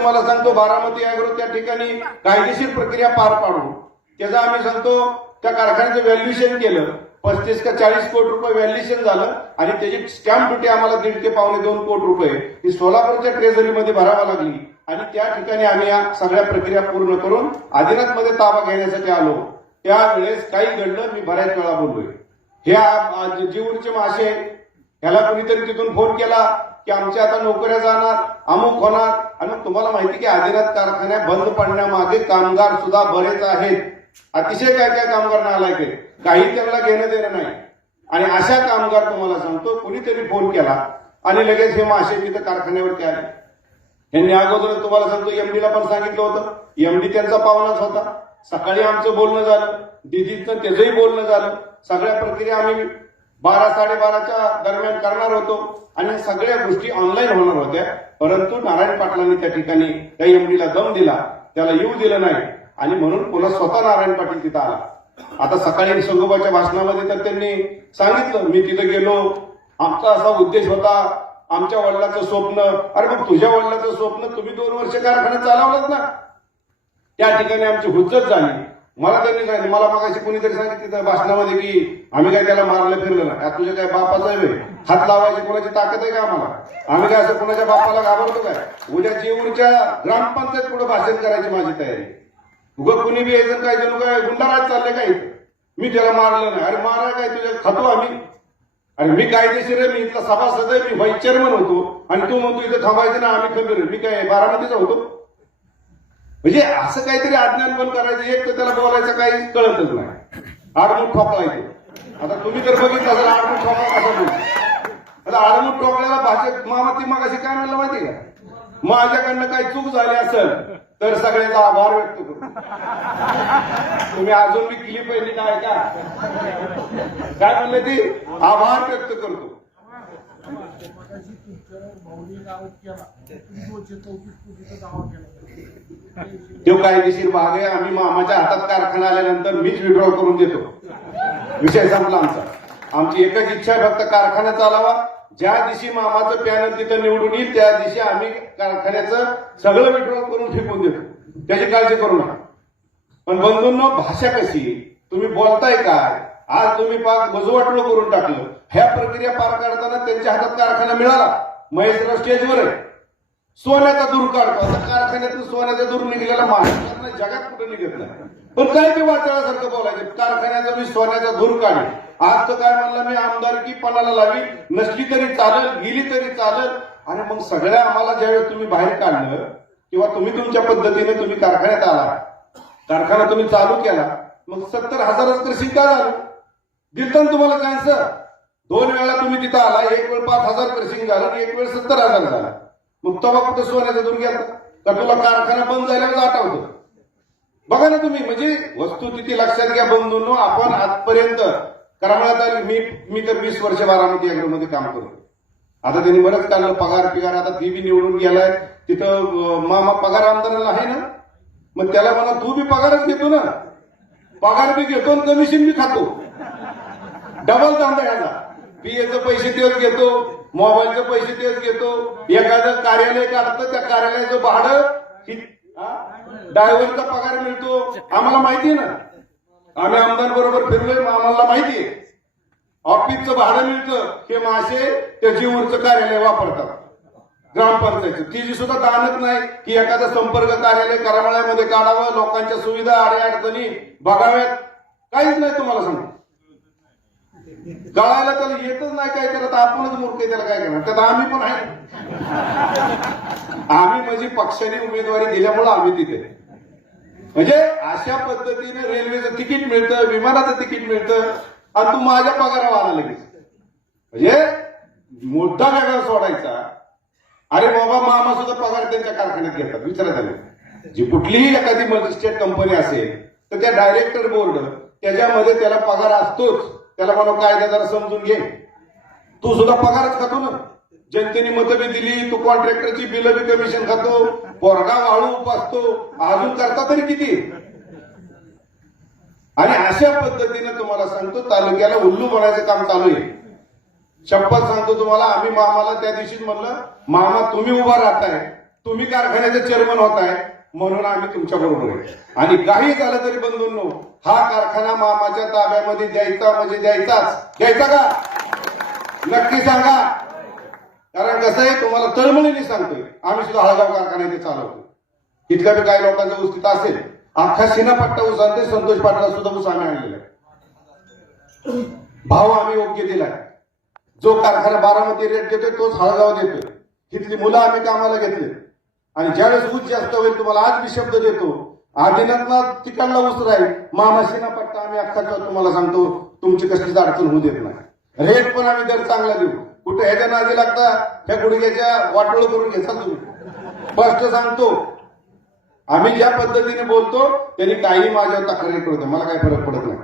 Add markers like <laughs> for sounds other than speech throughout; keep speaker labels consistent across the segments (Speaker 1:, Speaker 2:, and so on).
Speaker 1: तुम्हाला सांगतो बारामती अॅग्रो त्या ठिकाणी कायदेशीर प्रक्रिया पार पाडू त्याचा आम्ही सांगतो त्या कारखान्याचं व्हॅल्युएशन केलं पस्तीस का चाळीस कोटी रुपये व्हॅल्युएशन झालं आणि त्याची स्टॅम्प ड्युटी आम्हाला दीड ते पावणे दोन कोटी रुपये. ही सोलापूरच्या ट्रेझरीमध्ये भरावा लागली. आणि त्या ठिकाणी आम्ही या सगळ्या प्रक्रिया पूर्ण करून आदिनाथमध्ये ताबा घेण्यासाठी आलो. त्यावेळेस काही घडलं मी बऱ्याच वेळा बोललोय. ह्या जीवनचे मासे ह्याला कुणीतरी तिथून फोन केला की आमच्या आता नोकऱ्या जाणार अमुक होणार. आणि तुम्हाला माहिती की आदिनाथ कारखान्या बंद पडण्यामागे कामगार सुद्धा बरेच आहेत. अतिशय काय काय कामगार नालायक आहेत काही त्यांना घेणं देणं नाही. आणि अशा कामगार तुम्हाला सांगतो कुणीतरी फोन केला आणि लगेच हे मासे तिथं कारखान्यावरती आले. यांनी अगोदर तुम्हाला सांगतो एमडीला पण सांगितलं होतं. एमडी त्यांचा पाहुणाच होता. सकाळी आमचं बोलणं झालं. दिदीचं त्याचंही बोलणं झालं. सगळ्या प्रक्रिया आम्ही बारा साडेबाराच्या दरम्यान करणार होतो. आणि सगळ्या गोष्टी ऑनलाईन होणार होत्या. परंतु नारायण पाटलांनी त्या ठिकाणी त्या एमडीला दम दिला. त्याला येऊ दिलं नाही. आणि म्हणून पुन्हा स्वतः नारायण पाटील तिथं आला. आता सकाळी संगोबाच्या भाषणामध्ये तर त्यांनी सांगितलं मी तिथं गेलो. आमचा असा उद्देश होता आमच्या वडिलाचं स्वप्न अरे मग तुझ्या वडिलाचं स्वप्न तुम्ही दोन वर्ष कारखाना चालवलं ना? त्या ठिकाणी आमची हुज्जत झाली. मला त्यांनी काय मला मागायची कुणीतरी सांगितलं तिथं भाषणामध्ये की आम्ही काय त्याला मारलं फिरलं ना यात तुझ्या काय बापाचा आहे हात लावायची कोणाची ताकद आहे का आम्हाला? आम्ही काय असं कोणाच्या बापाला घाबरतो काय? उद्या जेवूरच्या ग्रामपंचायत पुढे भाषण करायची माझी तयारी? उगं कुणी बी यायचं काय जणू काय गुंडाराज चालले काय? मी त्याला मारलं नाही. अरे मारा काय? तुझ्या खातो आम्ही. अरे मी कायदेशीर आहे मी इथला सभासद आहे मी व्हाईस चेअरमन होतो. आणि तू म्हणतो इथं थांबायचं ना आम्ही खंबीर मी काय बारामतीचा होतो? म्हणजे असं काहीतरी अज्ञान पण करायचं एक तर त्याला बोलायचं काही कळतच नाही. आडमुठ ठोकलायचं आता तुम्ही तर बघितलं असेल आडमूट ठोकला कसा आता आडमुठ ठोकल्याला भाषेत मामा ती मग काय म्हणलं माहिती का? माझ्याकडनं काही चूक झाली असेल तर सगळ्याचा आभार व्यक्त करतो तुम्ही अजून मी केली पहिली नाही का? काय म्हणलं ती? आभार व्यक्त करतो.
Speaker 2: केला. दोनशे
Speaker 1: तो कायदेशीर भाग आहे. आम्ही मामाच्या हातात कारखाना आल्यानंतर मीच विड्रॉल करून देतो. विषय संपला आमचा. आमची एकच इच्छा आहे फक्त कारखाना चालावा. ज्या दिवशी मामाचं पॅनल तिथं निवडून येईल त्या दिवशी आम्ही कारखान्याचं सगळं विड्रॉल करून फेकून देतो. त्याची काळजी करू नका. पण बंधूंनो भाषा कशी तुम्ही बोलताय काय? आज तुम्ही पाक वजवाटलं करून टाकलं. ह्या प्रक्रिया पार करताना त्यांच्या हातात कारखाना मिळाला. महेश स्टेजवर आहे. सोन्याचा दूर काढतो. कारखान्यातून सोन्याचा दूर निघलेला महाराष्ट्रात जगात कुठे निघत नाही. पण काय ते वाचाळासारखं बोलायचं? कारखान्याचा मी सोन्याचा धूर काढेल आज तर काय म्हणलं मी आमदारकी पणाला लावी नसली तरी चालेल गेली तरी चालेल. आणि मग सगळ्या आम्हाला ज्यावेळेस तुम्ही बाहेर काढलं किंवा तुम्ही तुमच्या पद्धतीने तुम्ही कारखान्यात आला कारखाना तुम्ही चालू केला मग सत्तर हजारच तर शिका झालं. दिलता ना तुम्हाला सर दोन वेळा तुम्ही तिथं आला एक वेळ पाच हजार क्रशिंग झालं आणि एक वेळ सत्तर हजार झाला. मग तेव्हा कुठं सोन्याचा दूर गेला का तुला कारखाना बंद झाल्यामुळे आठवतं? बघा ना तुम्ही म्हणजे वस्तू तिथे लक्षात घ्या बंधूंनो आपण आजपर्यंत कारण मी मी तर वीस वर्ष बारामती मध्ये काम करतो आता त्यांनी बरंच काढलं पगार पिगार आता ती बी निवडून गेलाय. तिथं मामा पगार आमदाराला आहे ना? मग त्याला म्हणा तू बी पगारच घेतो ना. पगार बी घेतो आणि कमिशन बी खातो. डबल धंदा याचा. पीएचं पैसे देऊन घेतो. मोबाईलचे पैसे तेच घेतो. एखादं कार्यालय काढतं त्या कार्यालयाचं भाडं ड्रायव्हरचा पगार मिळतो. आम्हाला माहिती आहे ना? आम्ही आमदार बरोबर फिरलोय आम्हाला माहिती आहे ऑफिसचं भाडं मिळतं हे मासे त्या जीवनचं कार्यालय वापरतात. ग्रामपंचायत तिची सुद्धा दानत नाही की एखादा संपर्क कार्यालय करमाळ्यामध्ये काढावं लोकांच्या सुविधा अडचणी बघाव्यात. काहीच नाही तुम्हाला सांगतो. गळायला त्याला येतच नाही काय तर आता आपणच मूर्ख त्याला काय करणार? त्यात आम्ही पण आहे. आम्ही म्हणजे पक्षाने उमेदवारी दिल्यामुळं आम्ही तिथे. म्हणजे अशा पद्धतीने रेल्वेचं तिकीट मिळतं विमानाचं तिकीट मिळतं आणि तू माझ्या पगारावर आला लगेच. म्हणजे मोठा वेगळा सोडायचा. अरे बाबा मामा सुद्धा पगार त्यांच्या कारखान्यात घेतात विचारत आले. जी कुठलीही एखादी मल्टीस्टेट कंपनी असेल तर त्या डायरेक्टर बोर्ड त्याच्यामध्ये त्याला पगार असतोच. त्याला मला कायदा जरा समजून घे. तू सुद्धा पगारच खातो ना. जनतेने मतं बी दिली तू कॉन्ट्रॅक्टरची बिलं बी कमिशन खातो पोरगा वाळू उपासतो अजून करता तरी किती? आणि अशा पद्धतीने तुम्हाला सांगतो तालुक्याला उल्लू बनायचं काम चालू आहे. शपथ सांगतो तुम्हाला आम्ही मामाला त्या दिवशीच म्हणलं मामा तुम्ही उभा राहताय. तुम्ही कारखान्याचे चेअरमन होताय. म्हणून आम्ही तुमच्या बरोबर आहे. आणि काही झालं तरी बंधूंनो हा कारखाना मामाच्या ताब्यामध्ये द्यायचा म्हणजे द्यायचाच. द्यायचा का? नक्की सांगा. कारण कसं आहे तुम्हाला तळमळीने सांगतोय. आम्ही सुद्धा हळगाव कारखाना इथे चालवतो. इथल्या बी काही लोकांचा ऊस असेल अख्खा सिनापट्टा ऊस आणते संतोष पाटला सुद्धा ऊस आम्ही आणलेला आहे. भाव आम्ही योग्य दिलाय. जो कारखाना बारामती रेट देतोय तोच हळगाव देतोय. तिथली मुलं आम्ही कामाला घेतली. आणि ज्यावेळेस ऊस जास्त होईल तुम्हाला आज मी शब्द देतो. आदिनाथनाथ तिकडला ऊस राहील मामाशीना पट्टा आम्ही अख्खा तुम्हाला सांगतो तुमची कसलीच अडचण होऊ देत नाही. रेट पण आम्ही दर चांगला देऊ. कुठे ह्याच्या नादी लागता ह्या गुडघ्याच्या वाटोळ करून घ्यायचा तुम्ही. स्पष्ट सांगतो आम्ही ज्या पद्धतीने बोलतो त्यांनी काही माझ्यावर तक्रारी करतो मला काही फरक पडत नाही.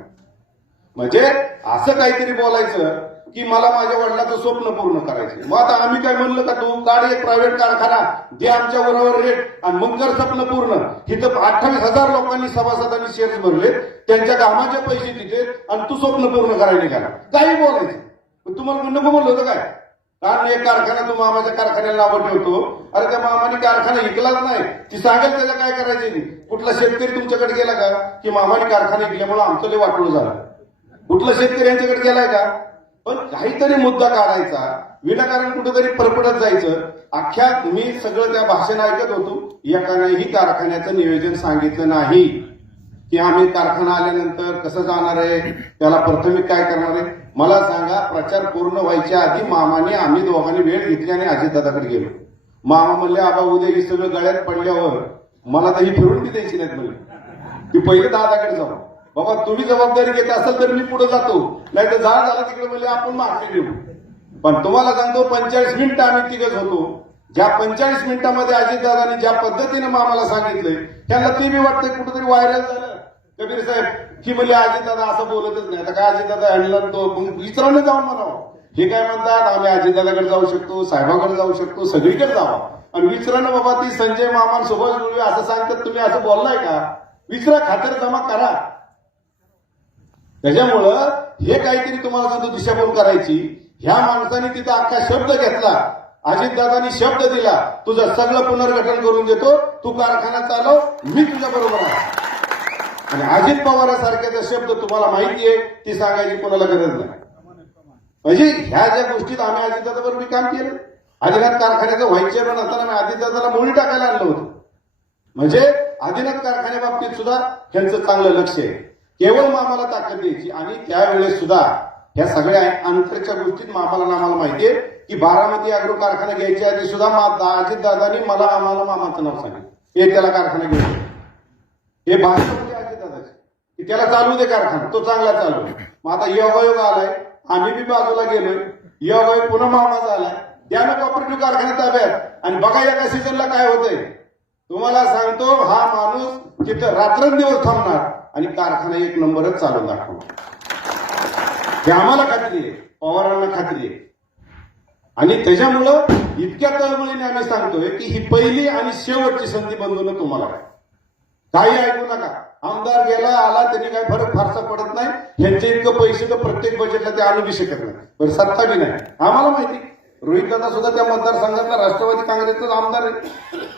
Speaker 1: म्हणजे असं काहीतरी बोलायचं की मला माझ्या वडिलाचं स्वप्न पूर्ण करायचं मग आता आम्ही काय म्हणलं का तू गाडी एक प्रायव्हेट कारखाना दे आमच्या बरोबर रेट आणि मग जर स्वप्न पूर्ण तिथं अठ्ठावीस हजार लोकांनी सभासदांनी शेअर्स भरले त्यांच्या कामाचे पैसे तिथे आणि तू स्वप्न पूर्ण करायला निघाला. काही बोलायचं. तुम्हाला नको म्हणलं होतं काय? कारण एक कारखाना तू मामाच्या कारखान्याला नावं ठेवतो. अरे त्या मामाने कारखाना विकलाच नाही. ती सांगेल त्याला काय करायचे कुठला शेतकरी तुमच्याकडे गेला का? की मामाने कारखाना विकल्यामुळे आमचं लय वाटलं झालं. कुठला शेतकरी यांच्याकडे गेलाय का? पण काहीतरी मुद्दा काढायचा. विनाकारण कुठेतरी परपडत जायचं. अख्ख्या मी सगळं त्या भाषण ऐकत होतो. एकानेही कारखान्याचं नियोजन सांगितलं नाही. की आम्ही कारखाना आल्यानंतर कसं जाणार आहे? त्याला प्राथमिक काय करणार आहे? मला सांगा प्रचार पूर्ण व्हायच्या आधी मामाने आम्ही दोघांनी वेळ घेतली आणि अजितदादाकडे गेलो. मामा म्हणले आबा उद्या ही सगळं गळ्यात पडल्यावर मला तर ही फिरून ती द्यायची नाहीत म्हणले ती पहिले दादाकडे जाऊ. बाबा तुम्ही जबाबदारी घेत असाल तर मी पुढे जातो. नाही तर झाड झालं तिकडे म्हणजे आपण मागणी देऊ. पण तुम्हाला सांगतो पंचेचाळीस मिनिटं आम्ही तिघच होतो. ज्या पंचेचाळीस मिनिटामध्ये अजितदादांनी ज्या पद्धतीने मामाला सांगितलंय त्यांना ते बी वाटतंय कुठेतरी व्हायरल झालं. कबीर साहेब की म्हणजे अजितदादा असं बोलतच नाही. आता काय अजितदादा आणला तो मग जाऊन म्हणावं. हे काय म्हणतात? आम्ही अजितदादाकडे जाऊ शकतो साहेबाकडे जाऊ शकतो सगळीकडे जावा. आणि विचारणं बाबा ती संजय मामा सुभाष गुरुवे असं सांगतात. तुम्ही असं बोललाय का? विचारा खातर जमा करा. त्याच्यामुळं हे काहीतरी तुम्हाला सांगतो दिशाभूल करायची. ह्या माणसाने तिथं अख्खा शब्द घेतला. अजितदादानी शब्द दिला. तुझं सगळं पुनर्गठन करून देतो. तू कारखाना चालव. मी तुझ्या बरोबर आहे. आणि अजित पवारासारख्याचा शब्द तुम्हाला माहिती आहे ती सांगायची कोणाला गरज नाही. म्हणजे ह्या ज्या गोष्टीत आम्ही अजितदादाबरोबर काम केलं. आदिनाथ कारखान्याचं व्हाईस चेअरमन असताना मी अजितदादाला मुळी टाकायला आणलं होतं. म्हणजे आदिनाथ कारखान्याबाबतीत सुद्धा त्यांचं चांगलं लक्ष आहे. केवळ मामाला ताकद द्यायची आणि त्यावेळेस सुद्धा ह्या सगळ्या अंतरच्या गोष्टीत मामाला आम्हाला माहितीये की बारामती अॅग्रो कारखाना घ्यायच्या आधी सुद्धा अजित दादानी मला आम्हाला मामाचं नाव सांगितलं. हे त्याला कारखाना घेऊन हे भाषण म्हणजे अजित दादाचे. की त्याला चालू दे कारखाना. तो चांगला चालू मग आता योगायोग आलाय. आम्ही बी बाजूला गेलोय. योगायोग पुन्हा मामाचा आलाय द्या ना कॉपरेटिव्ह कारखाना ताब्यात. आणि बघा या सीझनला काय होतंय. तुम्हाला सांगतो हा माणूस तिथं रात्रंदिवस थांबणार आणि कारखाना एक नंबरच चालू दाखवणार. हे आम्हाला खात्री आहे पवारांना खात्री आहे. आणि त्याच्यामुळं इतक्या तळमळीने आम्ही सांगतोय की ही पहिली आणि शेवटची संधी बंधून तुम्हाला काही ऐकू नका. आमदार गेला आला त्यांनी काही फरक फारसा पडत नाही. ह्यांचे इतकं पैसे तर प्रत्येक बजेटला ते आणू बी शकत नाही. पण सत्ता बी नाही. आम्हाला माहिती रोहित सुद्धा त्या मतदारसंघातला राष्ट्रवादी काँग्रेसचाच आमदार आहे.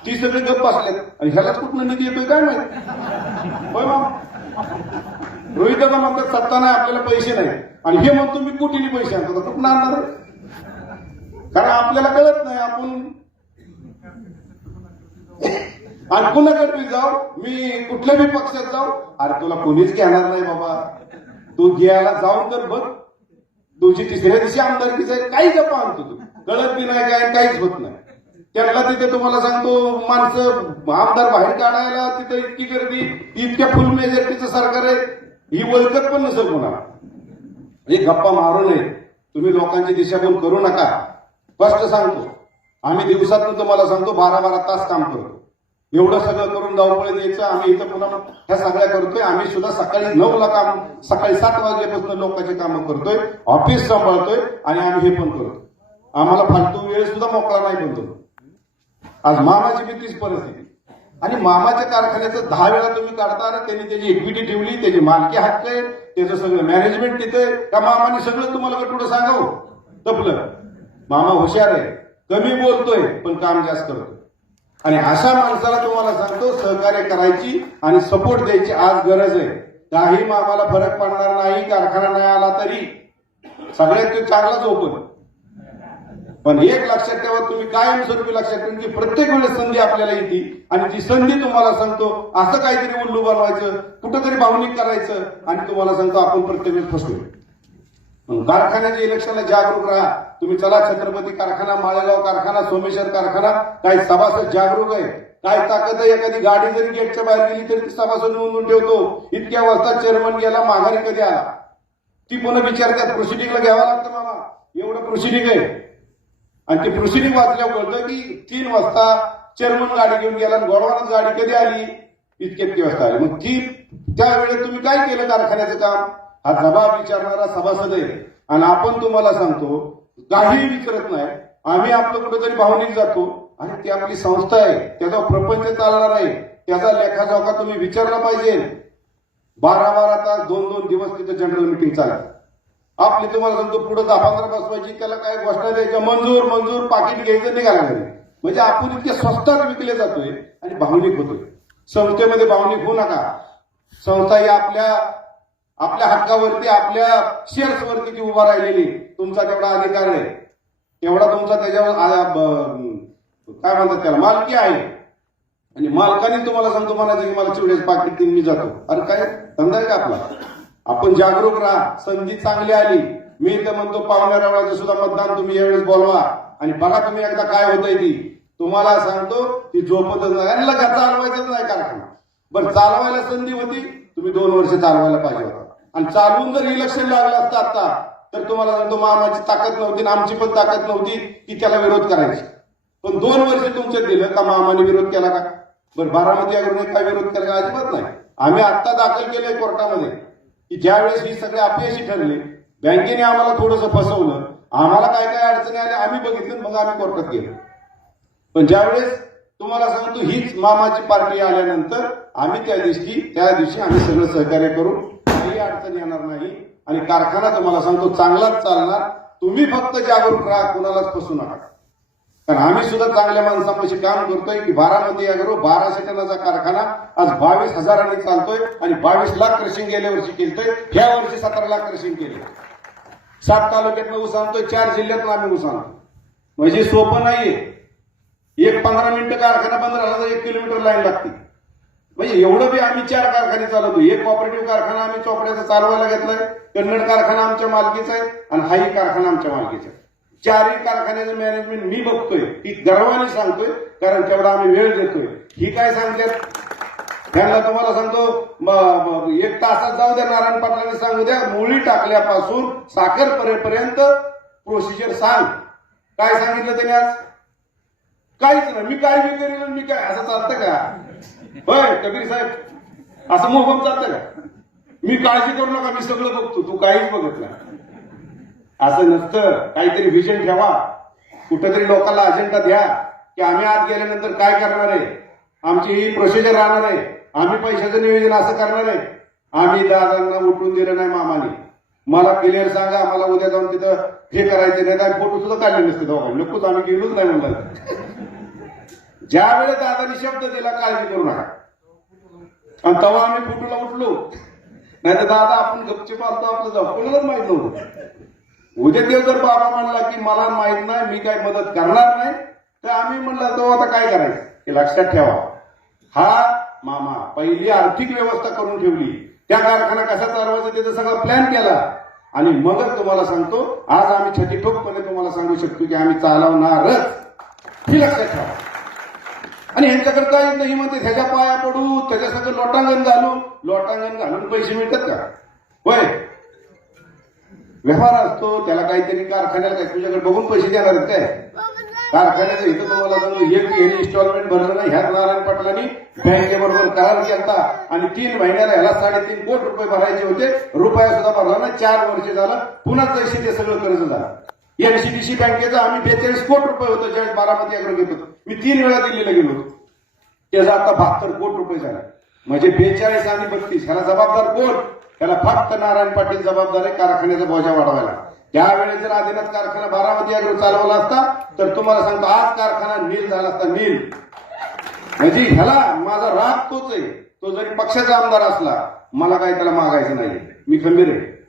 Speaker 1: ती सगळी गप्प असलेत आणि ह्यालाच कुठनं निधी येतोय काय माहिती? होय मामा रोहित म्हणतात सत्ता नाही आपल्याला पैसे नाही. आणि हे म्हणतो मी कुठेही पैसे आणतो. तर कुठं आणणार आहे? कारण आपल्याला कळत नाही आपण आणि कुणाकडे बी जाऊ. मी कुठल्या बी पक्षात जाऊ. अरे तुला कोणीच घेणार नाही बाबा. तू घ्यायला जाऊन तर बघ. तुझी तिसऱ्या दिवशी आमदारकीच आहे काही गप्पा आणतो तू. कळत बी नाही काय काहीच होत नाही. त्यांना तिथे तुम्हाला सांगतो माणसं आमदार बाहेर काढायला तिथे इतकी गर्दी इतक्या फुल मेजॉरिटीचं सरकार आहे ही ओळखत पण नसेल कोणाला. हे गप्पा मारू नये. तुम्ही लोकांची दिशाभूल करू नका. स्पष्ट सांगतो. आम्ही दिवसातून तुम्हाला सांगतो बारा बारा तास काम करतो. एवढं सगळं करून धावपळे द्यायचं आम्ही इथं पुन्हा ह्या सगळ्या करतोय. आम्ही सुद्धा सकाळी नऊला काम सकाळी सात वाजल्यापासून लोकांची कामं करतोय ऑफिस सांभाळतोय आणि आम्ही हे पण करतो आम्हाला फालतू वेळ सुद्धा मोकळा नाही बनतो आज मामाची बी तीच परिस्थिती. आणि मामाच्या कारखान्याचं दहा वेळा तुम्ही काढता त्यांनी त्याची इक्विटी ठेवली त्याची मालकी हक्क आहे त्याचं सगळं मॅनेजमेंट तिथे का मामाने सगळं तुम्हाला कुठं सांगावं. तपलं. मामा हुशार आहे. कमी बोलतोय पण काम जास्त करतोय आणि अशा माणसाला तुम्हाला सांगतो सहकार्य करायची आणि सपोर्ट द्यायची आज गरज आहे. काही मामाला फरक पडणार नाही कारखाना नाही आला तरी. सगळ्यात चांगला चांगलाच ओपन पण एक लक्षात ठेवा तुम्ही कायमस्वरूपी लक्षात ठेवून की प्रत्येक वेळेस संधी आपल्याला येते आणि ती संधी तुम्हाला सांगतो असं काहीतरी उल्लू बनवायचं कुठंतरी भावनिक करायचं आणि तुम्हाला सांगतो आपण प्रत्येक वेळेस फसलो. कारखान्याच्या इलेक्शनला जागरूक राहा. तुम्ही चला छत्रपती कारखाना माळेगाव कारखाना सोमेश्वर कारखाना काही सभासद जागरूक आहे काय ताकद आहे एखादी गाडी जरी गेटच्या बाहेर गेली तरी ती सभासद नोंदून ठेवतो. इतक्या वाजता चेअरमन गेला माघारी कधी आला? ती पुन्हा विचारतात प्रोसिडिंगला घ्यावा लागतं मामा. एवढं प्रोसिडिंग आहे. आणि ते प्रोसिडिंग वाचल्यावर कळतं की तीन वाजता चेअरमन गाडी घेऊन गेला आणि गोडवानात गाडी कधी आली? इतके इतके वाजता आली. मग ती त्यावेळेस तुम्ही काय केलं कारखान्याचं काम? हा जबाब विचारणारा सभासद आहे. आणि आपण तुम्हाला सांगतो काही विचारत नाही. आम्ही आपलं कुठेतरी भावनिक जातो. आणि ती आपली संस्था आहे. त्याचा प्रपंच चालणार आहे. त्याचा लेखाजोखा तुम्ही विचारला पाहिजे. बारा बारा तास दोन दोन दिवस तिथे जनरल मिटिंग चालते. आपली तुम्हाला सांगतो पुढे दहा पंधरा बसवायची त्याला काय घोषणा द्यायच्या मंजूर मंजूर पाकिट घ्यायचं निघाला घरी. म्हणजे आपण इतके स्वस्तात विकले जातोय आणि भावनिक होतोय. संस्थेमध्ये भावनिक होऊ नका. संस्था ही आपल्या आपल्या हक्कावरती आपल्या शेअर्स वरती ती उभा राहिलेली. तुमचा तेवढा अधिकार आहे. तेवढा तुमचा त्याच्यावर काय म्हणतात त्याला मालकी आहे. आणि मालकाने तुम्हाला सांगतो म्हणायचं की मला चिवडेच पाकिट देऊन मी जातो. अरे काय धंदा आहे का आपला? आपण जागरूक राहा. संधी चांगली आली. मी तर म्हणतो पाहुण्या रवळाचं सुद्धा मतदान तुम्ही यावेळेस बोलवा. आणि बघा तुम्ही एकदा काय होतंय ती. तुम्हाला सांगतो ती झोपतच नाही. आणि लगा चालवायचंच नाही कारखाना. बरं चालवायला संधी होती. तुम्ही दोन वर्ष चालवायला पाहिजे होता. आणि चालवून जर इलेक्शन लागलं असतं आता तर तुम्हाला सांगतो मामाची ताकद नव्हती आणि आमची पण ताकद नव्हती की त्याला विरोध करायची. पण दोन वर्ष तुमचं दिलं का मामाने विरोध केला का? बरं बारामती अग्रने काय विरोध केला? अजिबात नाही. आम्ही आत्ता दाखल केलंय कोर्टामध्ये. की ज्यावेळेस ही सगळे अपयशी ठरले बँकेने आम्हाला थोडंसं फसवलं आम्हाला काय काय अडचणी आल्या आम्ही बघितलं मग आम्ही कोर्टात गेलो. पण ज्यावेळेस तुम्हाला सांगतो हीच मामाची पार्टी आल्यानंतर आम्ही त्या दिवशी त्या दिवशी आम्ही सगळं सहकार्य करू काही अडचण येणार नाही. आणि कारखाना तुम्हाला सांगतो चांगलाच चालणार. तुम्ही फक्त जागरूक राहा कुणालाच फसू नका. कारण आम्ही सुद्धा चांगल्या माणसापाशी काम करतोय की बारामती अग्रो बाराशे टनाचा कारखाना आज बावीस हजारांनी चालतोय आणि बावीस लाख क्रशिंग गेल्या वर्षी केलतोय ह्या वर्षी सतरा लाख क्रशिंग केले सात तालुक्यातनं ऊस आणतोय चार जिल्ह्यातून आम्ही ऊस आणतो म्हणजे सोपं नाहीये. एक पंधरा मिनिटं कारखाना बंद राहिला तर एक किलोमीटर लाईन लागते. म्हणजे एवढं बी आम्ही चार कारखाने चालवतो एक कॉपरेटिव्ह कारखाना आम्ही चोपड्याचा चालवायला घेतलाय. कन्नड कारखाना आमच्या मालकीचा आहे आणि हाही कारखाना आमच्या मालकीचा आहे. चारही कारखान्याचं मॅनेजमेंट मी बघतोय. ती गर्वाने सांगतोय कारण तेवढा आम्ही वेळ देतोय. ही काय सांगतात? त्यांना तुम्हाला सांगतो एक तासात जाऊ द्या नारायण पाटलांनी सांगू द्या मुळी टाकल्यापासून साखर परेपर्यंत प्रोसिजर सांग. काय सांगितलं त्याने आज? काहीच नाही. मी काय मी करेल मी काय असं चालतं का? होय कबीर साहेब. असं मोफम चालतं का? मी काळजी करू नका मी सगळं बघतो. तू काहीच बघत नाही. असं नसतं. काहीतरी व्हिजन ठेवा. कुठेतरी लोकांना अजेंडा द्या. की आम्ही आत गेल्यानंतर काय करणार आहे? आमची ही प्रोसिजर राहणार आहे. आम्ही पैशाचं नियोजन असं करणार आहे. आम्ही दादांना उठून दिलं नाही मामाने. मला क्लिअर सांगा आम्हाला उद्या जाऊन तिथं हे करायचं नाही तर फोटो सुद्धा काढले नसते दोघांनी. नकोच आम्ही गेलोच नाही म्हणलं. ज्या वेळेस दादानी शब्द दिला काळजी करू नका. आणि तेव्हा आम्ही फुटूला उठलो. नाही तर दादा आपण गपचे पाहतो आपलं जाऊ. कोणालाच माहीत नव्हतं. उद्या दिवस जर बाबा म्हणला की मला माहीत नाही मी काय मदत करणार नाही तर आम्ही म्हणलं तो आता काय करायचं? हे लक्षात ठेवा. हा मामा पहिली आर्थिक व्यवस्था करून ठेवली. त्या कारखाना कसा चालवायचा त्याचा सगळा प्लॅन केला. आणि मगच तुम्हाला सांगतो आज आम्ही छटीठोकपणे तुम्हाला सांगू शकतो की आम्ही चालवणारच. ही लक्षात ठेवा. आणि ह्यांच्याकडे काय नाही म्हणते ह्याच्या पाया पडू त्याच्या सगळं लोटांगण घालू. लोटांगण घालून पैसे मिळतात का? होय. व्यवहार असतो त्याला काहीतरी कारखान्याला काय तुझ्याकडे बघून पैसे देणार आहेत काय? कारखान्याचं इथं तुम्हाला सांगतो एक इन्स्टॉलमेंट भरलं नाही ह्याच नारायण पाटलांनी बँकेबरोबर करार केला आणि तीन महिन्याला ह्याला साडेतीन कोटी रुपये भरायचे होते रुपया सुद्धा भरला नाही चार वर्ष झालं पुन्हा तशी ते सगळं कर्ज झालं. एमसीडीसी बँकेचं आम्ही बेचाळीस कोटी रुपये होतो ज्यावेळेस बारामती अग्र घेत होतो. मी तीन वेळा दिल्लीला गेलो होतो. त्याचा आता बहात्तर कोटी रुपये झाला. म्हणजे बेचाळीस आणि बत्तीस ह्याला जबाबदार कोण? त्याला फक्त नारायण पाटील जबाबदार आहे कारखान्याचा बोजा वाढवायला. त्यावेळेस जर आदिनाथ कारखाना बारामती अग्र चालवला असता तर तुम्हाला सांगतो आज कारखाना नील झाला असता नील. म्हणजे ह्याला माझा राग तोच आहे. तो जरी पक्षाचा आमदार असला मला काही त्याला मागायचं नाही. मी खंबीर आहे.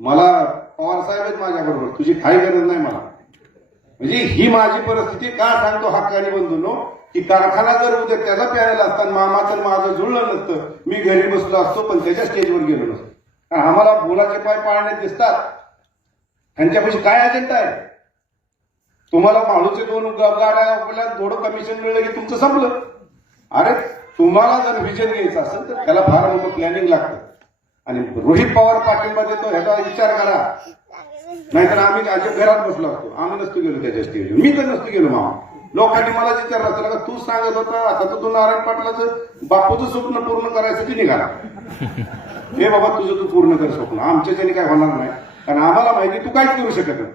Speaker 1: मला पवार साहेब आहेत माझ्याबरोबर. तुझी काही गरज नाही मला. म्हणजे ही माझी परिस्थिती का सांगतो हक्काने बंधूनो? की कारखाना जर उद्या त्याचा पॅनल असता मामाचं माझं जुळलं नसतं मी घरी बसलो असतो पण त्याच्या स्टेजवर गेलो नसतो. कारण आम्हाला बोलाचे पाय पाळण्यात दिसतात. त्यांच्यापाशी काय अजेंडा आहे? तुम्हाला माणूचे दोन गाड्या थोडं कमिशन मिळलं की तुमचं संपलं. अरे तुम्हाला जर विजन घ्यायचं असेल तर त्याला फार मोठं प्लॅनिंग लागतं. आणि रोहित पवार पाठिंबा देतो ह्याचा विचार करा. नाहीतर आम्ही घरात बसलो असतो. आम्ही नसतो गेलो त्याच्या स्टेजवर मी तर नसतो गेलो मामा. लोकांनी मला विचारलं का तू सांगत होता आता तर तू नारायण पाटलाचं बापूचं स्वप्न पूर्ण करायसाठी निघाला? <laughs> हे बाबा तुझं तू पूर्ण कर स्वप्न. आमच्याच्याने काय होणार नाही. कारण आम्हाला माहिती तू काहीच करू शकत नाही.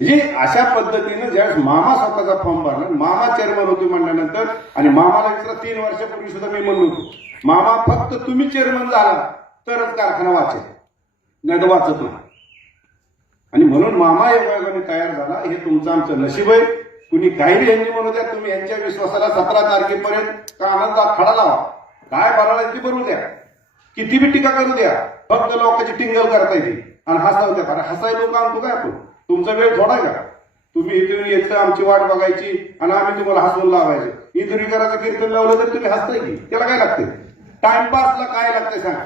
Speaker 1: म्हणजे अशा पद्धतीनं ज्यावेळेस मामा स्वतःचा फॉर्म भरला मामा चेअरमन होते म्हणल्यानंतर आणि मामाला विचारा तीन वर्षापूर्वी सुद्धा मी म्हणलो होतो मामा फक्त तुम्ही चेअरमन झाला तरच कारखाना वाचेल. नाही तर वाचत नाही. आणि म्हणून मामा या वयोगाने तयार झाला हे तुमचं आमचं नशीब आहे. कुणी काही यांनी म्हणू द्या तुम्ही यांच्या विश्वासाला सतरा तारखेपर्यंत कानाचा खडा लावा. काय भरायला ती बनवू द्या. किती बी टीका करू द्या. फक्त लोकांची टिंगल करता येते आणि हसाव द्या कारण हसाय लोक आणतो काय आपण? तुमचा वेळ थोडा का? तुम्ही इथून येतं आमची वाट बघायची आणि आम्ही तुम्हाला हसवून लावायचं. इथून करायचं कीर्तन लावलं तर तुम्ही हसताय की? त्याला काय लागते टाइमपासला काय लागतंय सांगा?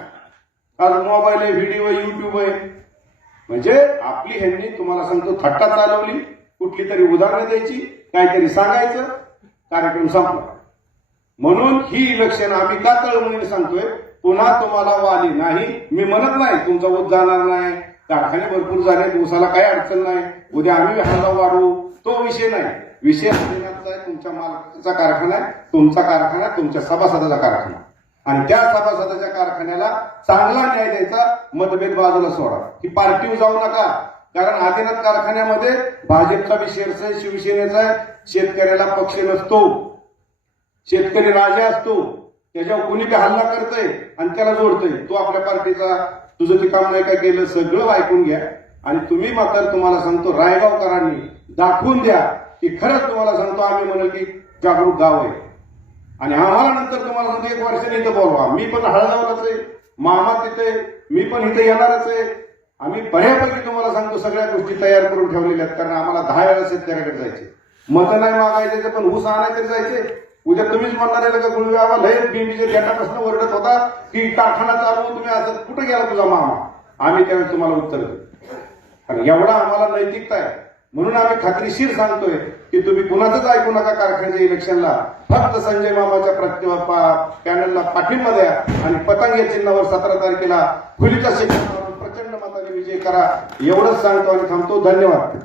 Speaker 1: आज मोबाईल आहे व्हिडिओ आहे युट्यूब आहे. म्हणजे आपली ह्यांनी तुम्हाला सांगतो थट्टा चालवली कुठली तरी उदाहरणं द्यायची काहीतरी सांगायचं कार्यक्रम संपला. म्हणून ही इलेक्शन आम्ही का तळमळीने सांगतोय? पुन्हा तुम्हाला वाली नाही मी म्हणत नाही तुमचा ऊस जाणार नाही कारखाने भरपूर झाले ऊसाला काही अडचण नाही उद्या आम्ही हल्ला वाढू. तो विषय नाही. विषय म्हणजे तुमच्या मालकाचा कारखाना आहे तुमचा कारखाना तुमच्या सभासदाचा कारखाना. आणि त्या सभासदाच्या कारखान्याला चांगला न्याय द्यायचा मतभेद बाजूला सोडा. ही पार्टीवर जाऊ नका. कारण आदिनाथ कारखान्यामध्ये भाजपचा बी शेअर्स आहे शिवसेनेचा आहे शेतकऱ्याला पक्ष नसतो. शेतकरी राजा असतो. त्याच्यावर कुणी काही हल्ला करतय आणि त्याला जोडतय तो आपल्या पार्टीचा तुझं ते काम नाही काय केलं सगळं ऐकून घ्या. आणि तुम्ही मात्र तुम्हाला सांगतो रायगावकरांनी दाखवून द्या की खरंच तुम्हाला सांगतो आम्ही म्हणलं की जागरूक गाव आहे. आणि आम्हाला नंतर तुम्हाला सांगतो एक वर्षाने इथं बोलवा. मी पण हळदावरच आहे. मामा तिथे मी पण इथे येणारच आहे. आम्ही बऱ्यापैकी तुम्हाला सांगतो सगळ्या गोष्टी तयार करून ठेवलेल्या आहेत. कारण आम्हाला दहा वेळा शेतकऱ्याकडे जायचे. मतं नाही मागायचे तर पण ऊस आणायचे जायचे. उद्या तुम्हीच म्हणणार आहे का गुळवी बाबा लय बिंबीच्या गेटापासून ओरडत होता. की कारखाना चालवू तुम्ही असं कुठे गेला तुझा मामा? आम्ही त्यावेळेस तुम्हाला उत्तर देऊ. कारण एवढा आम्हाला नैतिकता आहे. म्हणून आम्ही खात्रीशीर सांगतोय की तुम्ही कुणाचंच ऐकू नका कारखान्याच्या इलेक्शनला. फक्त संजय मामाच्या प्रतिमा पॅनलला पाठिंबा द्या आणि पतंग या चिन्हावर सतरा तारखेला खुलीचा शिक्षण करा. एवढंच सांगतो आणि थांबतो. धन्यवाद.